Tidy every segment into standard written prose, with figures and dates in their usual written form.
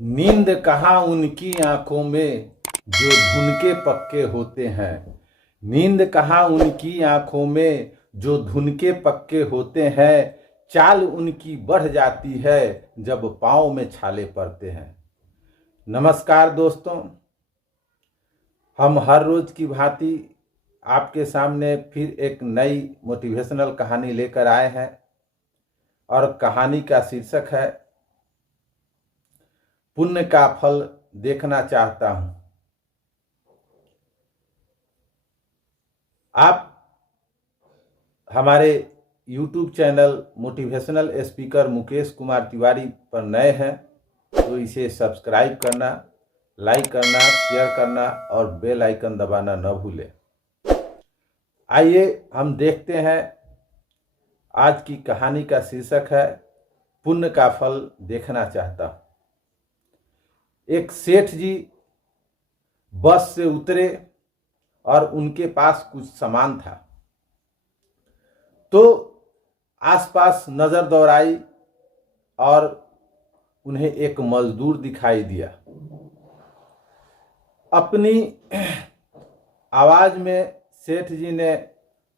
नींद कहाँ उनकी आंखों में जो धुन के पक्के होते हैं। नींद कहाँ उनकी आंखों में जो धुन के पक्के होते हैं। चाल उनकी बढ़ जाती है जब पाँव में छाले पड़ते हैं। नमस्कार दोस्तों, हम हर रोज की भांति आपके सामने फिर एक नई मोटिवेशनल कहानी लेकर आए हैं और कहानी का शीर्षक है पुण्य का फल देखना चाहता हूं। आप हमारे YouTube channel motivational speaker Mukesh Kumar Tiwari पर नए हैं तो इसे सब्सक्राइब करना, लाइक करना, शेयर करना और बेल आइकन दबाना न भूलें। आइए हम देखते हैं, आज की कहानी का शीर्षक है पुण्य का फल देखना चाहता हूं। एक सेठ जी बस से उतरे और उनके पास कुछ सामान था तो आसपास नजर दौड़ाई और उन्हें एक मजदूर दिखाई दिया। अपनी आवाज में सेठ जी ने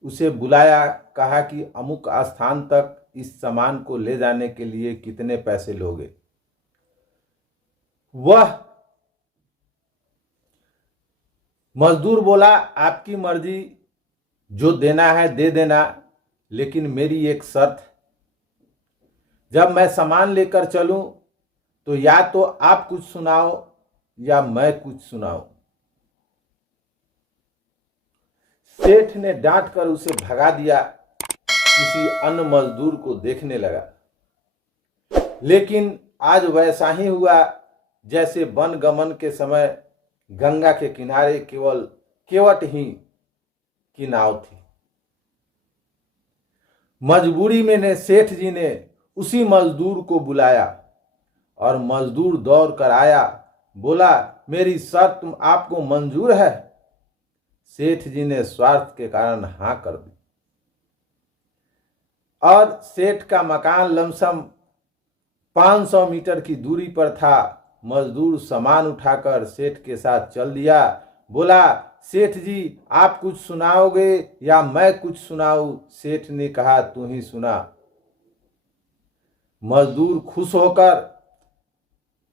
उसे बुलाया, कहा कि अमुक स्थान तक इस सामान को ले जाने के लिए कितने पैसे लोगे। वह मजदूर बोला, आपकी मर्जी, जो देना है दे देना, लेकिन मेरी एक शर्त है। जब मैं सामान लेकर चलूं तो या तो आप कुछ सुनाओ या मैं कुछ सुनाऊं। सेठ ने डांट कर उसे भगा दिया, किसी अन्य मजदूर को देखने लगा। लेकिन आज वैसा ही हुआ जैसे वन गमन के समय गंगा के किनारे केवल केवट ही की नाव थी। मजबूरी में ने सेठ जी ने उसी मजदूर को बुलाया और मजदूर दौड़ कर आया, बोला, मेरी शर्त आपको मंजूर है। सेठ जी ने स्वार्थ के कारण हां कर दी और सेठ का मकान लमसम 500 मीटर की दूरी पर था। मजदूर सामान उठाकर सेठ के साथ चल दिया। बोला, सेठ जी, आप कुछ सुनाओगे या मैं कुछ सुनाऊं? सेठ ने कहा, तू ही सुना। मजदूर खुश होकर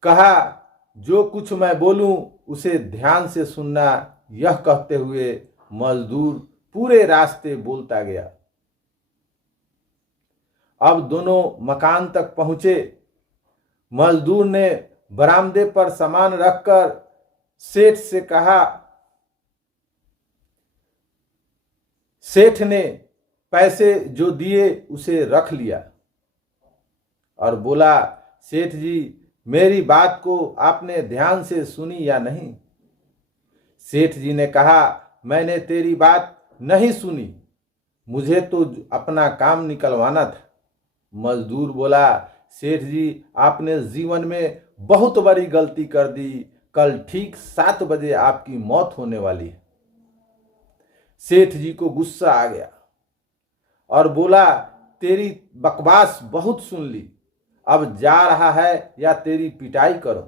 कहा, जो कुछ मैं बोलूं उसे ध्यान से सुनना। यह कहते हुए मजदूर पूरे रास्ते बोलता गया। अब दोनों मकान तक पहुंचे। मजदूर ने बरामदे पर सामान रखकर सेठ से कहा। सेठ ने पैसे जो दिए उसे रख लिया और बोला, सेठ जी, मेरी बात को आपने ध्यान से सुनी या नहीं? सेठ जी ने कहा, मैंने तेरी बात नहीं सुनी, मुझे तो अपना काम निकलवाना था। मजदूर बोला, सेठ जी, आपने जीवन में बहुत बड़ी गलती कर दी। कल ठीक 7 बजे आपकी मौत होने वाली है। सेठ जी को गुस्सा आ गया और बोला, तेरी बकवास बहुत सुन ली, अब जा रहा है या तेरी पिटाई करूं?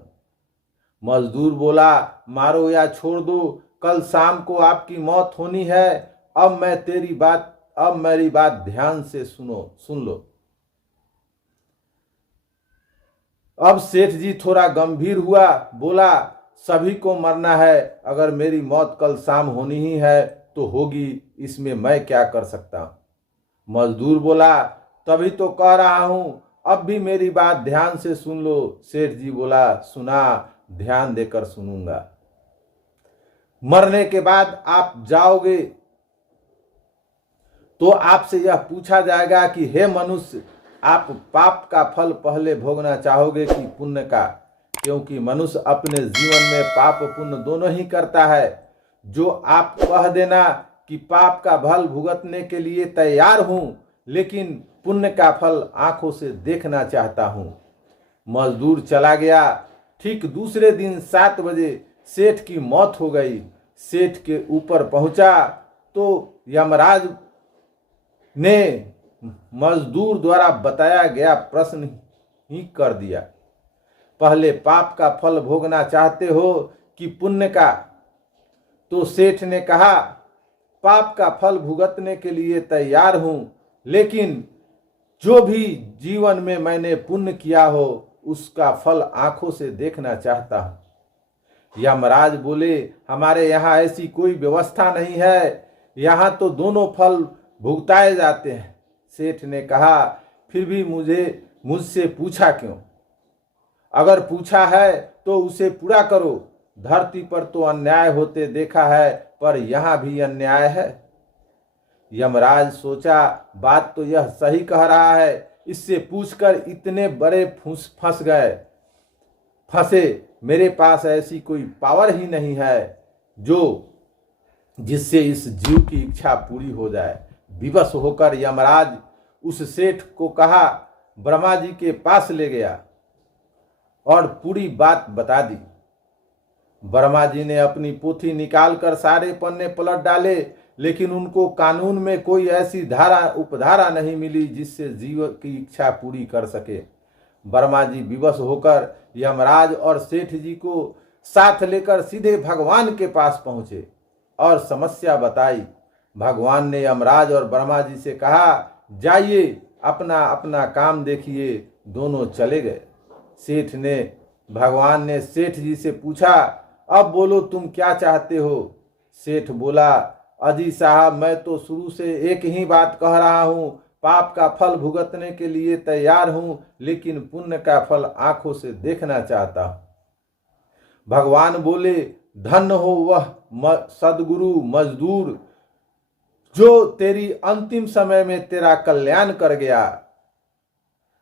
मजदूर बोला, मारो या छोड़ दो, कल शाम को आपकी मौत होनी है। अब मेरी बात ध्यान से सुन लो। अब सेठ जी थोड़ा गंभीर हुआ, बोला, सभी को मरना है, अगर मेरी मौत कल शाम होनी ही है तो होगी, इसमें मैं क्या कर सकता हूं? मजदूर बोला, तभी तो कह रहा हूं, अब भी मेरी बात ध्यान से सुन लो। सेठ जी बोला, सुना, ध्यान देकर सुनूंगा। मरने के बाद आप जाओगे तो आपसे यह पूछा जाएगा कि हे मनुष्य, आप पाप का फल पहले भोगना चाहोगे कि पुण्य का? क्योंकि मनुष्य अपने जीवन में पाप पुण्य दोनों ही करता है। जो आप कह देना कि पाप का फल भुगतने के लिए तैयार हूं, लेकिन पुण्य का फल आंखों से देखना चाहता हूं। मजदूर चला गया। ठीक दूसरे दिन 7 बजे सेठ की मौत हो गई। सेठ के ऊपर पहुंचा तो यमराज ने मजदूर द्वारा बताया गया प्रश्न ही कर दिया। पहले पाप का फल भोगना चाहते हो कि पुण्य का? तो सेठ ने कहा, पाप का फल भुगतने के लिए तैयार हूं, लेकिन जो भी जीवन में मैंने पुण्य किया हो उसका फल आंखों से देखना चाहता हूं। यमराज बोले, हमारे यहाँ ऐसी कोई व्यवस्था नहीं है, यहाँ तो दोनों फल भुगताए जाते हैं। सेठ ने कहा, फिर भी मुझसे पूछा क्यों? अगर पूछा है तो उसे पूरा करो। धरती पर तो अन्याय होते देखा है, पर यहाँ भी अन्याय है। यमराज सोचा, बात तो यह सही कह रहा है, इससे पूछकर इतने बड़े फंसे। मेरे पास ऐसी कोई पावर ही नहीं है जिससे इस जीव की इच्छा पूरी हो जाए। विवश होकर यमराज उस सेठ को कहा, ब्रह्मा जी के पास ले गया और पूरी बात बता दी। ब्रह्मा जी ने अपनी पोथी निकालकर सारे पन्ने पलट डाले, लेकिन उनको कानून में कोई ऐसी उपधारा नहीं मिली जिससे जीव की इच्छा पूरी कर सके। ब्रह्मा जी विवश होकर यमराज और सेठ जी को साथ लेकर सीधे भगवान के पास पहुंचे और समस्या बताई। भगवान ने यमराज और ब्रह्मा जी से कहा, जाइए अपना अपना काम देखिए। दोनों चले गए। भगवान ने सेठ जी से पूछा, अब बोलो तुम क्या चाहते हो? सेठ बोला, अजी साहब, मैं तो शुरू से एक ही बात कह रहा हूं, पाप का फल भुगतने के लिए तैयार हूं, लेकिन पुण्य का फल आंखों से देखना चाहता हूं। भगवान बोले, धन्य हो वह सदगुरु मजदूर जो तेरी अंतिम समय में तेरा कल्याण कर गया।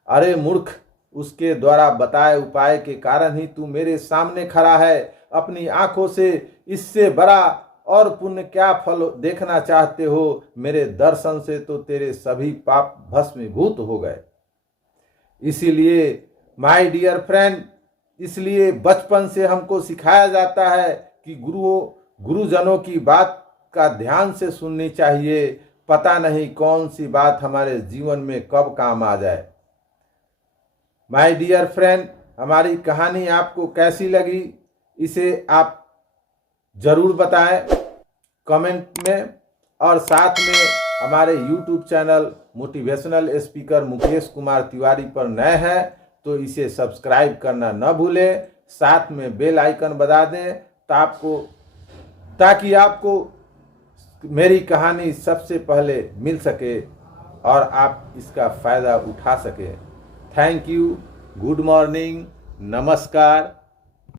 अरे मूर्ख, उसके द्वारा बताए उपाय के कारण ही तू मेरे सामने खड़ा है। अपनी आंखों से इससे बड़ा और पुण्य क्या फल देखना चाहते हो? मेरे दर्शन से तो तेरे सभी पाप भस्मीभूत हो गए। इसीलिए माय डियर फ्रेंड, इसलिए बचपन से हमको सिखाया जाता है कि गुरुजनों की बात का ध्यान से सुननी चाहिए। पता नहीं कौन सी बात हमारे जीवन में कब काम आ जाए। माय डियर फ्रेंड, हमारी कहानी आपको कैसी लगी इसे आप जरूर बताएं कमेंट में, और साथ में हमारे YouTube channel motivational speaker Mukesh Kumar Tiwari पर नए हैं तो इसे सब्सक्राइब करना न भूलें। साथ में बेल आइकन बजा दें ताकि आपको मेरी कहानी सबसे पहले मिल सके और आप इसका फायदा उठा सकें। थैंक यू, गुड मॉर्निंग, नमस्कार।